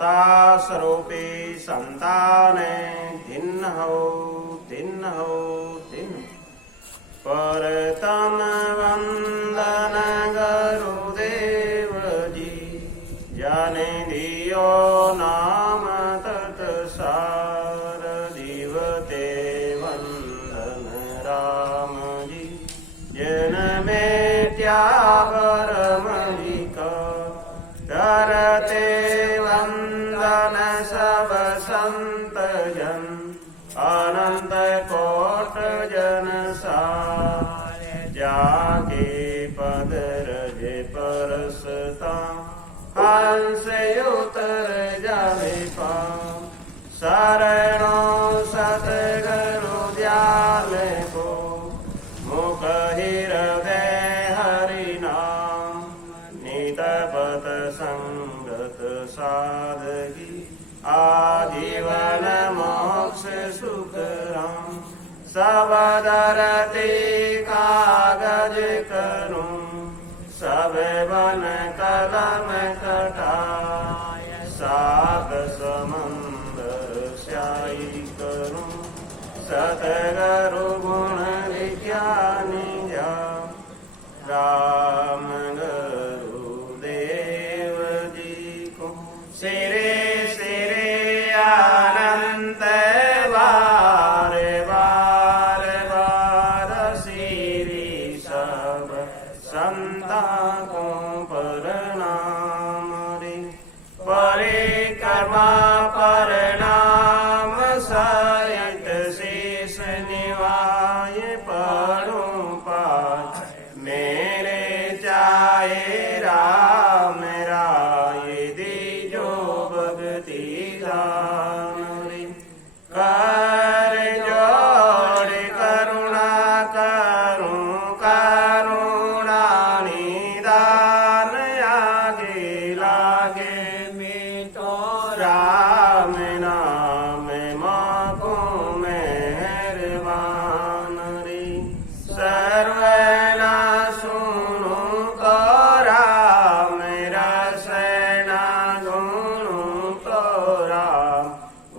सतास्वरूपी संताने धिन्न हो परतम वंदन गुरुदेव जी जाने दियो नाम तत्सार जीवते वंदन राम जी जन में त्याग करते वंदन सब संत जन अनंत कोट जन सारे जाके पद रजे परसता हंस उतर जावे पाम शरणो सतगुरु दयाल को मुख हृदय हरि नाम नितपत संगत साधगी आजीवन मोक्ष सुख राम सब धरती कागज करूं सब बन कलम कटाय साग समंदर स्याही करूं सतगुरु गुण विज्ञानी जा राम गुरुदेव जी को सिरे अनंत बार बार बार श्री सब संता को प्रणाम रे परिक्रमा प्रणाम सहित शेष निवाय पढ़ूं पाठ मेरे चाहे राम राय दीजो भक्ति दान रे कर जोड़ करुणा करूं करुणा निदान आगे लागे में तो राम नाम माको मेहरबान रे सर्वना सुनो तो राम रसना गुणु तो राम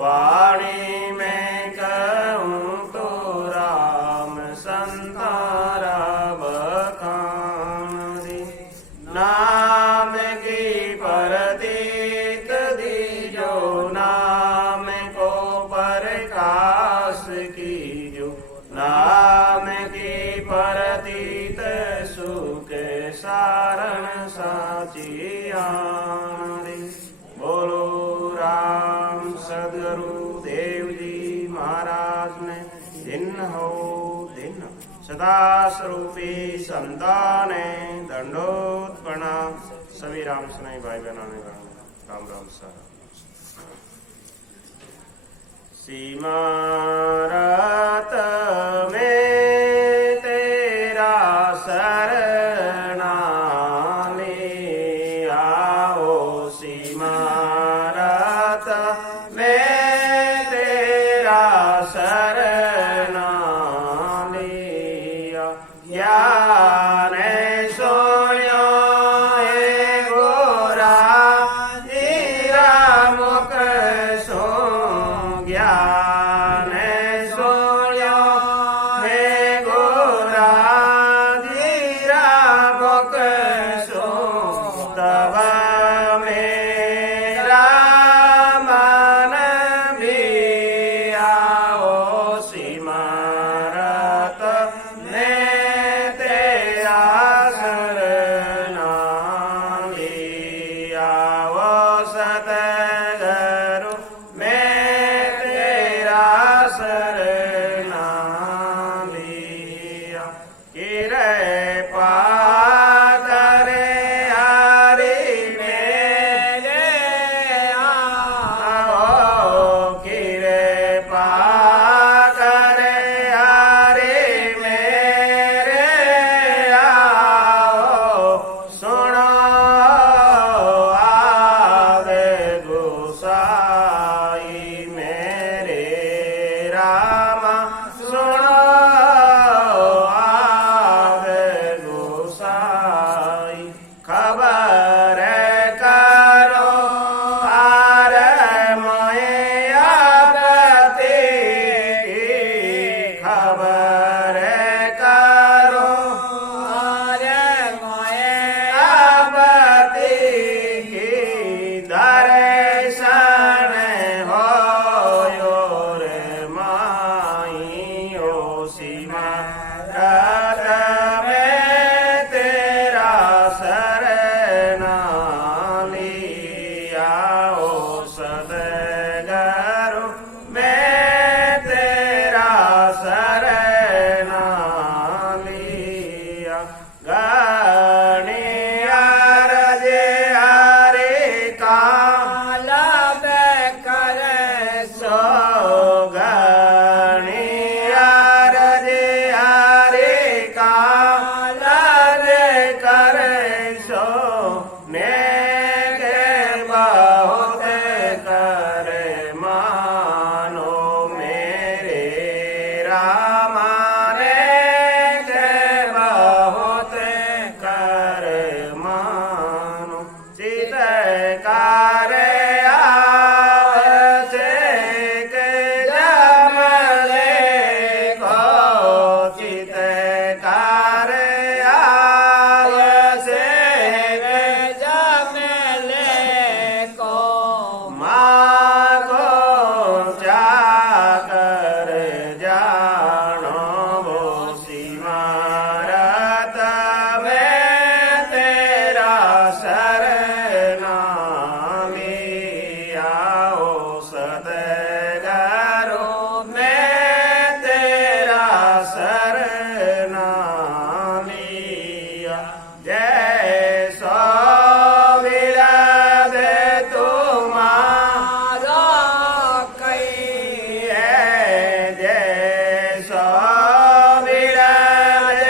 वाणी में कहूँ तो राम संतारा बखान रे नाम की प्रतीक दीजो नाम को प्रकाश कीजो नाम की प्रतीत सुख सारण साचियान रे बोलो राम सदगुरु देव जी महाराज ने दिन हो दिन सदा स्वरूपी संताने दंडोत प्रणाम सभी राम सुनाई भाई बहनों ने राम राम सर सीमारत में तेरा शरणा ले आओ सीमारत में तेरा शरणा लिया ज्ञान सोयो हे गोरा हीरा मुख सो ज्ञान सोयो हे गोरा हीरा जैसो विरद तुम्हारो कहिए, जैसो विरद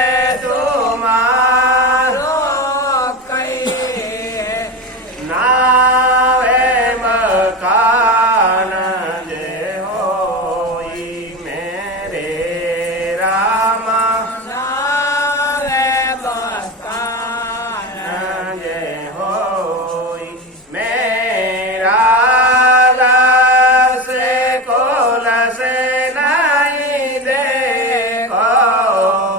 तुम्हारो कहिए, नावे मकान जे होई मेरे रामा, नावे मकान जे होई मेरा, लस कोलस नहीं देखो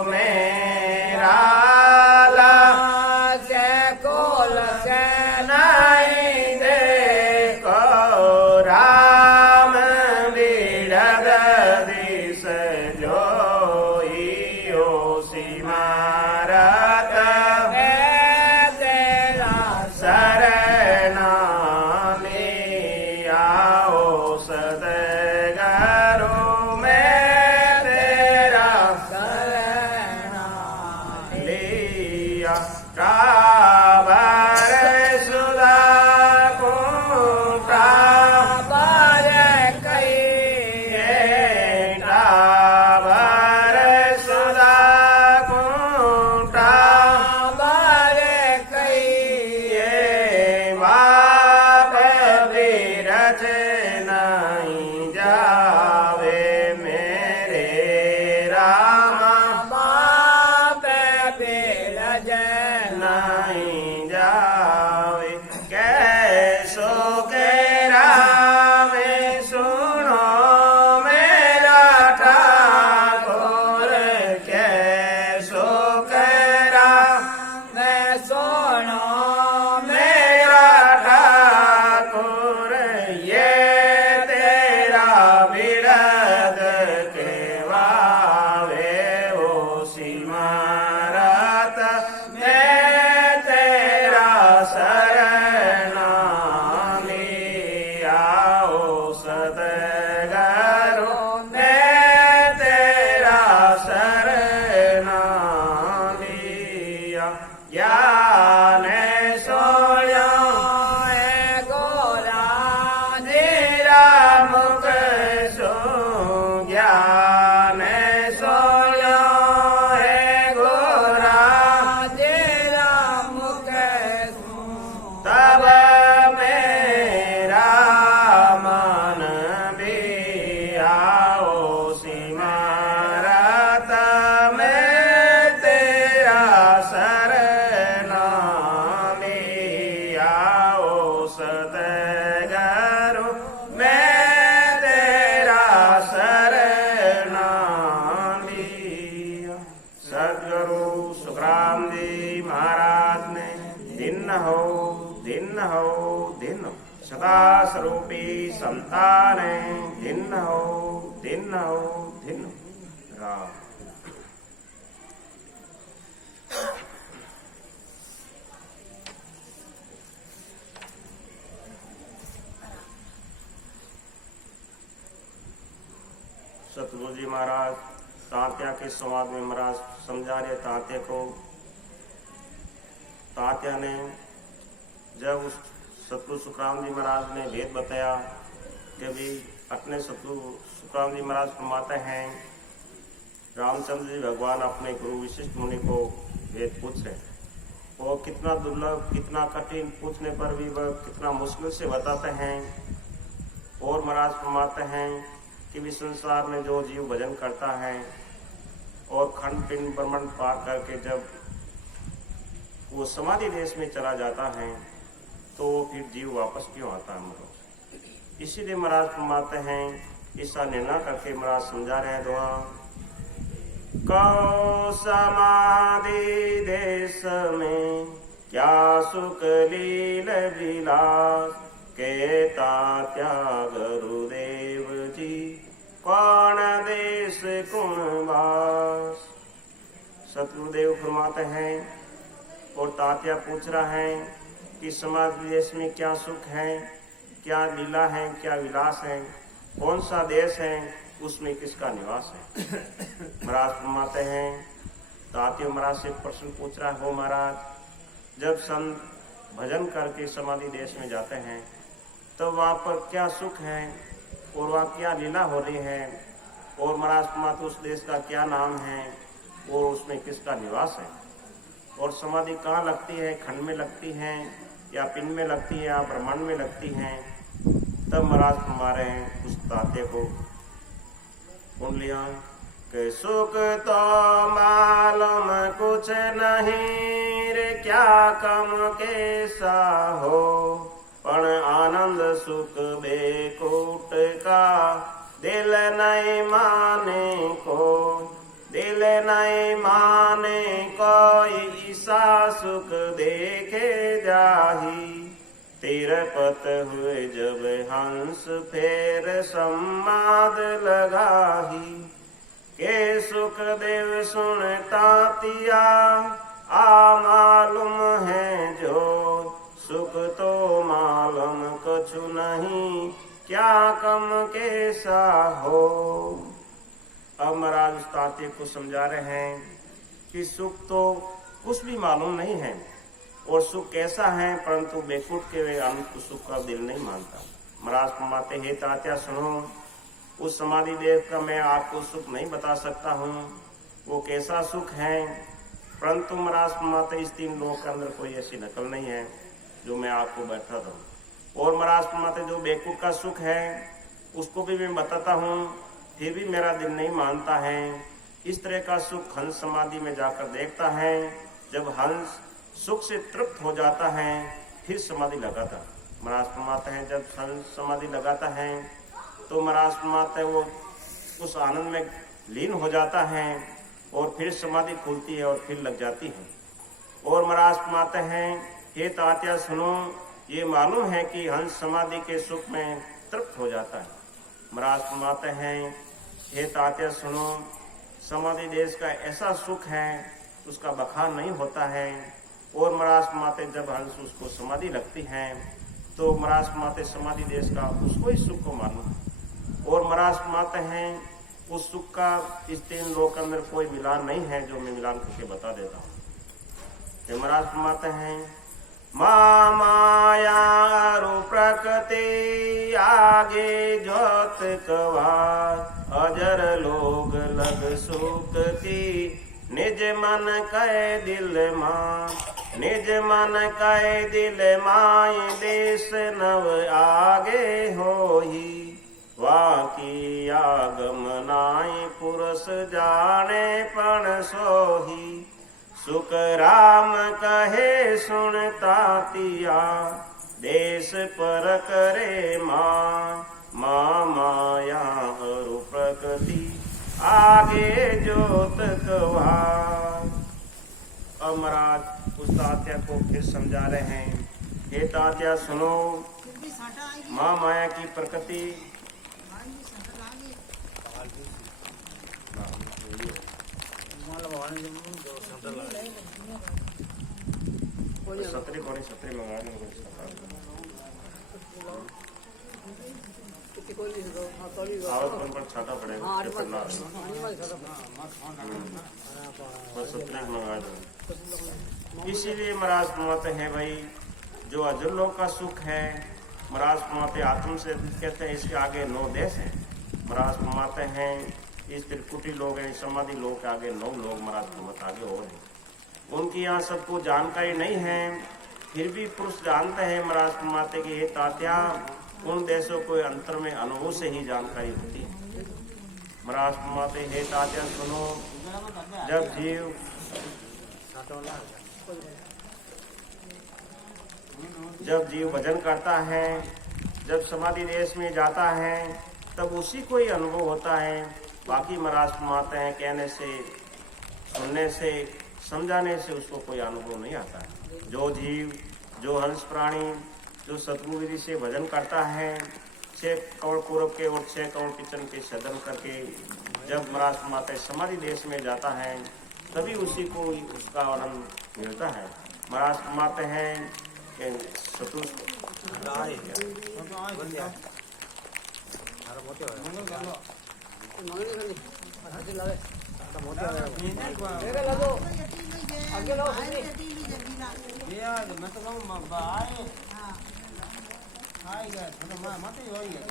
मेरा, लस कोलस नहीं देखो, राम बिरद दिस जोइयो सिमारत, मैं तेरा शरणा लिया सदगुरु, मैं तेरा शरणा लिया, काबर सुधा कुंठा बर कहिए, काबर सुधा कुंठा बर कहिए, बाप बिरज नहीं जावे मेरे रामा, बाप बिरज नहीं जावे, कैसो के राम सुनो मेरा ठाकुर, कैसो के राम सुनो मेरा ठाकुर, ये तेरा बिरद के वावे ओ सिमारत, मैं तेरा शरणा लिया ओ सदगुरु, मैं तेरा शरणा लिया, ज्ञान सोया गोरा तेरा मुख सो, ज्ञान सोया गोरा तेरा मुख सो, तब मेरा मन भी आओ सिमारत, मैं तेरा शरणा लिया ओ सदगुरु, मैं तेरा शरणा लिया। सदगुरु सुखराम जी महाराज ने दिन हो दिन हो दिन, सदा स्वरूपी संतान दिन हो दिन हो दिन। राम सतगुरु जी महाराज तात्या के संवाद में महाराज समझा रहे तात्या को। तात्या ने जब उस सतगुरु सुखराम जी महाराज ने भेद बताया कि भी अपने सतगुरु सुखराम जी महाराज फरमाते हैं रामचंद्र जी भगवान अपने गुरु विशिष्ट मुनि को भेद पूछे, वो कितना दुर्लभ कितना कठिन पूछने पर भी वह कितना मुश्किल से बताते हैं। और महाराज फरमाते हैं कि भी संसार में जो जीव भजन करता है और खंड पिंड ब्रह्मांड पार करके जब वो समाधि देश में चला जाता है तो फिर जीव वापस क्यों आता है महाराज। इसीलिए महाराज फरमाते हैं, ऐसा निर्णय करके महाराज समझा रहे हैं दुआ, कहो समाधि देश में क्या सुख लील विलास, कहता त्या गुरुदेव जी कौन देश कौन वास। सतगुरुदेव फरमाते हैं और तात्या पूछ रहा है कि समाधि देश में क्या सुख है, क्या लीला है, क्या विलास है, कौन सा देश है, उसमें किसका निवास है। महाराज फरमाते हैं तात्या महाराज से प्रश्न पूछ रहा है, हो महाराज, जब संत भजन करके समाधि देश में जाते हैं तो वहाँ पर क्या सुख है और वहाँ क्या लीला हो रही है, और महाराज परमात्मा उस देश का क्या नाम है और उसमें किसका निवास है, और समाधि कहाँ लगती है, खंड में लगती है या पिंड में लगती है या ब्रह्मांड में लगती है। तब महाराज फरमा रहे हैं उस तात्या को कुंडलियां के सुख तो मालूम कुछ नहीं रे, क्या कम कैसा हो, पण आनंद सुख बेकूट का दिल नहीं माने को, दिल नहीं माने कोई ईसा सुख देखे जाही। तिरपत हुए जब हंस फेर सम्माद लगाही, के सुख देव सुन तातिया आ मालूम है जो, सुख तो मालूम कछु नहीं, क्या कम कैसा हो। अब महाराज उस तात्या को समझा रहे हैं कि सुख तो कुछ भी मालूम नहीं है और सुख कैसा है, परंतु बेकुट के वे अनंत सुख का दिल नहीं मानता। महाराज फरमाते, हे तात्या सुनो, उस समाधि देव का मैं आपको सुख नहीं बता सकता हूँ, वो कैसा सुख है, परंतु महाराज फरमाते इस तीन लोक के अंदर कोई ऐसी नकल नहीं है जो मैं आपको बैठा दूँ। और महाराज फरमाते जो बेकुट का सुख है उसको भी मैं बताता हूँ, फिर भी मेरा दिल नहीं मानता है। इस तरह का सुख हंस समाधि में जाकर देखता है। जब हंस सुख से तृप्त हो जाता है फिर समाधि लगाता। महाराज फरमाते हैं जब हंस समाधि लगाता है तो महाराज फरमाते हैं वो उस आनंद में लीन हो जाता है और फिर समाधि खुलती है और फिर लग जाती है। और महाराज फरमाते हैं, हे तात्या सुनो, ये मालूम है कि हंस समाधि के सुख में तृप्त हो जाता है। महाराज फरमाते हैं, हे तात्या सुनो, समाधि देश का ऐसा सुख है उसका बखान नहीं होता है। और महाराज फरमाते जब हंस उसको समाधि लगती है तो महाराज फरमाते समाधि देश का उसको ही सुख को मालूम। और महाराज फरमाते हैं उस सुख का इस तीन लोक के अंदर कोई मिलान नहीं है जो मैं मिलान करके बता देता हूँ। महाराज फरमाते हैं, मा माया रू प्रकृति आगे जोत कवार, अजर लोग लग सुख की निज मन कहे दिल मान, निज मन कहे दिल माय देश नव आगे होही, वाकी आगम नाई पुरुष जाने पण सोही, सुख राम कहे सुन तातिया देश पर करे माँ, माँ माया अरु प्रकृति आगे जोत कवार। अब महाराज उस तात्या को फिर समझा रहे हैं, हे तात्या सुनो, माँ माया की प्रकृति सतरी कोनी सतरी मंगा पर छाटा पड़ेगा सतरी मंगा दो। इसीलिए महाराज फरमाते हैं भाई जो अजर लोक का सुख है, महाराज फरमाते आत्म से कहते हैं इसके आगे 9 देश है। महाराज फरमाते हैं इस त्रिकुटी लोग हैं, समाधि लोग के आगे 9 लोग महाराज फरमाते आगे और हैं। उनकी यहाँ सबको जानकारी नहीं है, फिर भी पुरुष जानते हैं। महाराज फरमाते कि ये तात्या उन देशों को अंतर में अनुभव से ही जानकारी होती है। महाराज फरमाते हे तात्या सुनो, जब जीव भजन करता है, जब समाधि देश में जाता है, तब उसी को ही अनुभव होता है। बाकी महाराज फरमाते हैं कहने से, सुनने से, समझाने से उसको कोई अनुभव नहीं आता है। जो जीव, जो हंस प्राणी जो सतगुरु विधि से भजन करता है, 6 करोड़ पूर्व के और 6 करोड़ पिछन के सदन करके जब महाराज फरमाते समाधि देश में जाता है तभी उसी को उसका आनंद मिलता है। महाराज फरमाते हैं कि मैं तो कहूँ आए आएगा थोड़ा मत ही होइए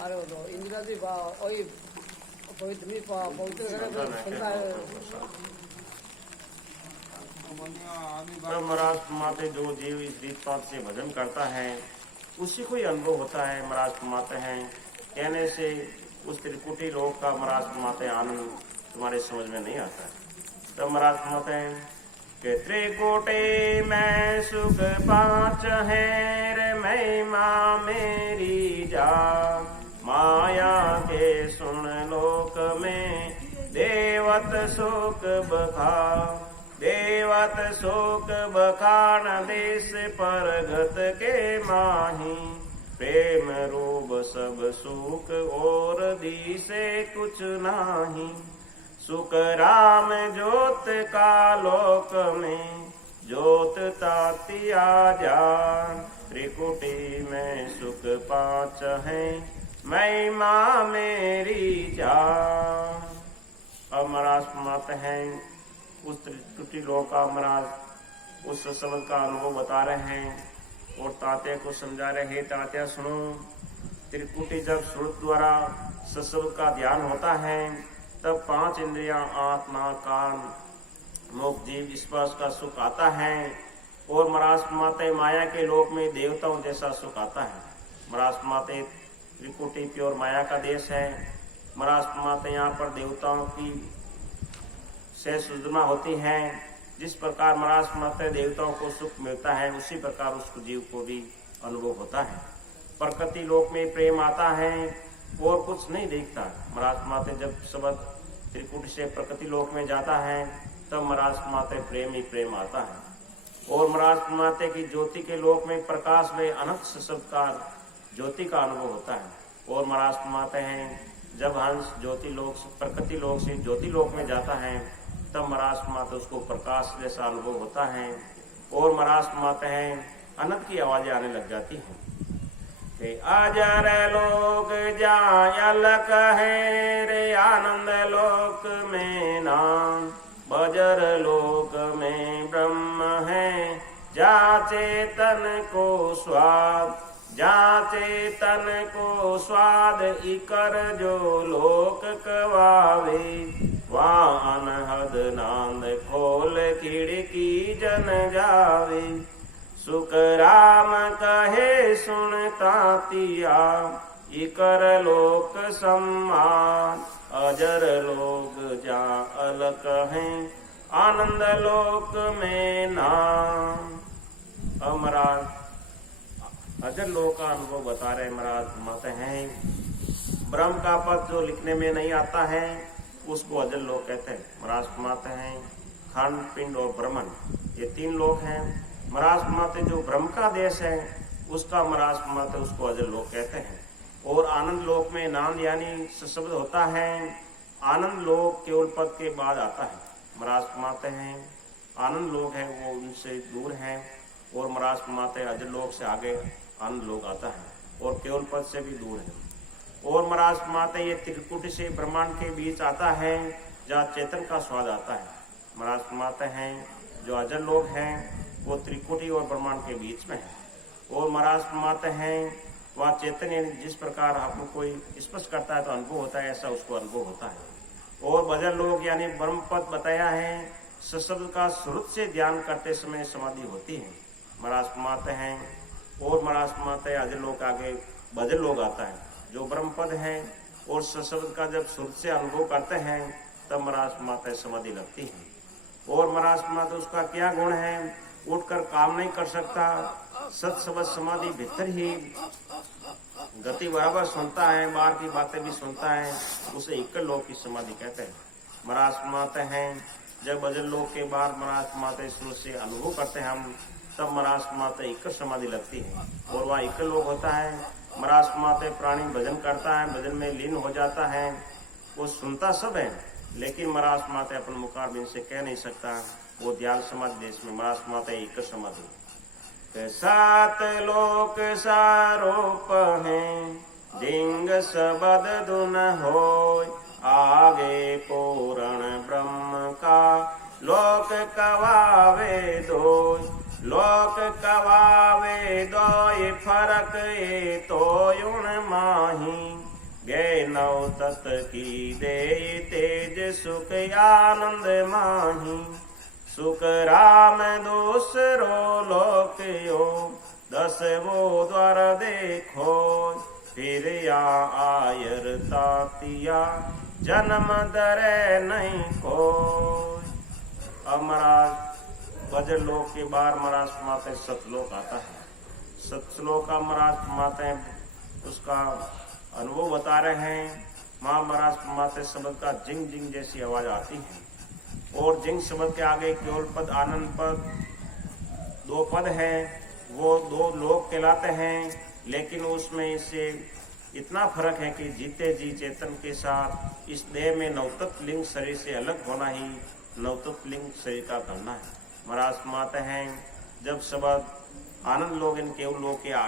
अरे वो तो इंदिरा जी वही पवित्र सुनता है। तो महाराज माते जो जीव इस रीत पात से भजन करता है उसी को ही अनुभव होता है। महाराज माते हैं कहने से उस त्रिकुटी लोक का महाराज माते आनंद तुम्हारे समझ में नहीं आता। तो महाराज माते हैं कि त्रिकुटी में सुख पांच है रे महिमा मेरी जा माया के सुन लोक में देवत सुख बखा देवत शोक बखान देश परगत के माही प्रेम रूप सब सुख और दिसे कुछ नाही सुख राम ज्योत का लोक में ज्योत तातिया जान त्रिकुटी में सुख पांच है महिमा मेरी जान। अब महाराज मत हैं उस त्रिकुटी लोक का महाराज उस शब्द का अनुभव बता रहे हैं और तात्या को समझा रहे हैं। तात्या सुनो, त्रिकुटी जब श्रुत द्वारा सशब्द का ध्यान होता है तब पांच इंद्रियां आंख नाक कान मुख जीभ स्पर्श का सुख आता है और महाराज माते माया के लोक में देवताओं जैसा सुख आता है। महाराज माते त्रिकुटी प्योर माया का देश है। महाराज माते यहाँ पर देवताओं की से सुधमा होती है। जिस प्रकार महाराज माते देवताओं को सुख मिलता है उसी प्रकार उसको जीव को भी अनुभव होता है। प्रकृति लोक में प्रेम आता है और कुछ नहीं देखता। महाराज माते जब शब्द त्रिकुटी से प्रकृति लोक में जाता है तब महाराज माते प्रेम ही प्रेम आता है और महाराज माते की ज्योति के लोक में प्रकाश में अनंत शब्द का ज्योति का अनुभव होता है। और महाराज माते हैं जब हंस ज्योति लोक प्रकृति लोक से ज्योति लोक में जाता है तब महाराज माते उसको प्रकाश जैसा अनुभव होता है और महाराज माते हैं अनंत की आवाजें आने लग जाती हैं। अजर लोक जायलक है रे आनंद लोक में नाम बजर लोक में ब्रह्म है जा चेतन को स्वाद जा चेतन को स्वाद इकर जो लोक कवावे वहाँ अनहद नांद खोल खिड़की जन जावे सुख राम कहे सुनता तिया इकर लोक सम्मान अजर लोक जा अलक है आनंद लोक में नाम। अब महाराज अजर लोक का अनुभव बता रहे महाराज मत हैं। ब्रह्म का पद जो लिखने में नहीं आता है उसको अजर लोक कहते हैं। महाराज मत हैं खंड पिंड और ब्रह्मन ये तीन लोक हैं। महाराज माते जो ब्रह्म का देश है उसका महाराज माते उसको अजर लोक कहते हैं। और आनंद लोक में नांद यानी शब्द होता है। आनंद लोक केवल पद के बाद आता है। महाराज माते हैं आनंद लोक है वो उनसे दूर है और महाराज माते अजर लोक से आगे आनंद लोक आता है और केवल पद से भी दूर है। और महाराज माते ये त्रिकुटी से ब्रह्मांड के बीच आता है जहाँ चेतन का स्वाद आता है। महाराज माते हैं जो अजर लोक है वो त्रिकुटी और ब्रह्मांड के बीच में है। और महाराज माते हैं वह चेतन यानी जिस प्रकार आपको कोई स्पर्श करता है तो अनुभव होता है ऐसा उसको अनुभव होता है। और बजर लोक यानी ब्रह्म पद बताया है सशब्द का श्रुत से ध्यान करते समय समाधि होती है। महाराज माते हैं और महाराज माते अजर लोक आगे बजर लोक आता है जो ब्रह्म पद है और सशब्द का जब श्रुत से अनुभव करते हैं तब महाराज माते समाधि लगती है। और महाराज माते उसका क्या गुण है उठकर काम नहीं कर सकता सत शब्द समाधि भीतर ही गति बराबर सुनता है बाहर की बातें भी सुनता है उसे इक्कल लोक की समाधि कहते हैं। महाराज माते हैं जब भजन लोक के बाद महाराज माते शुरू से अनुभव करते हैं हम तब महाराज माते इक्कल समाधि लगती है और वह इक्कल लोक होता है। महाराज माते प्राणी भजन करता है भजन में लीन हो जाता है वो सुनता सब है लेकिन महाराज माते अपन मुखारबिंद से कह नहीं सकता वो ध्यान समाधि देश में महाराज माते इक्कल समाधि। सात लोक सारोप हैं जिंग सबद दुन होय आगे पूरण ब्रह्म का लोक कवावे दोय लोक कवावे दोय फरक ए तो युण माही गे नव तत की दे तेज सुख आनंद माही सुख राम दूसरो लोक यो दस वो द्वार देखो फिर या आयर तातिया जन्म दरे नहीं को। अब महाराज भजन लोक के बाहर महाराज माते सतलोक आता है। सतलोक का महाराज माते उसका अनुभव बता रहे हैं। माँ महाराज माते शब्द का जिंग जिंग जैसी आवाज आती है और जिंग शब्द के आगे केवल पद आनंद पद दो पद हैं, वो दो लोक कहलाते हैं। लेकिन उसमें इससे इतना फर्क है कि जीते जी चेतन के साथ इस देह में नवतत्व लिंग शरीर से अलग होना ही नवतत्व लिंग शरीर का करना है। महाराज माते हैं जब शब्द आनंद लोग इन केवल लोक के आगे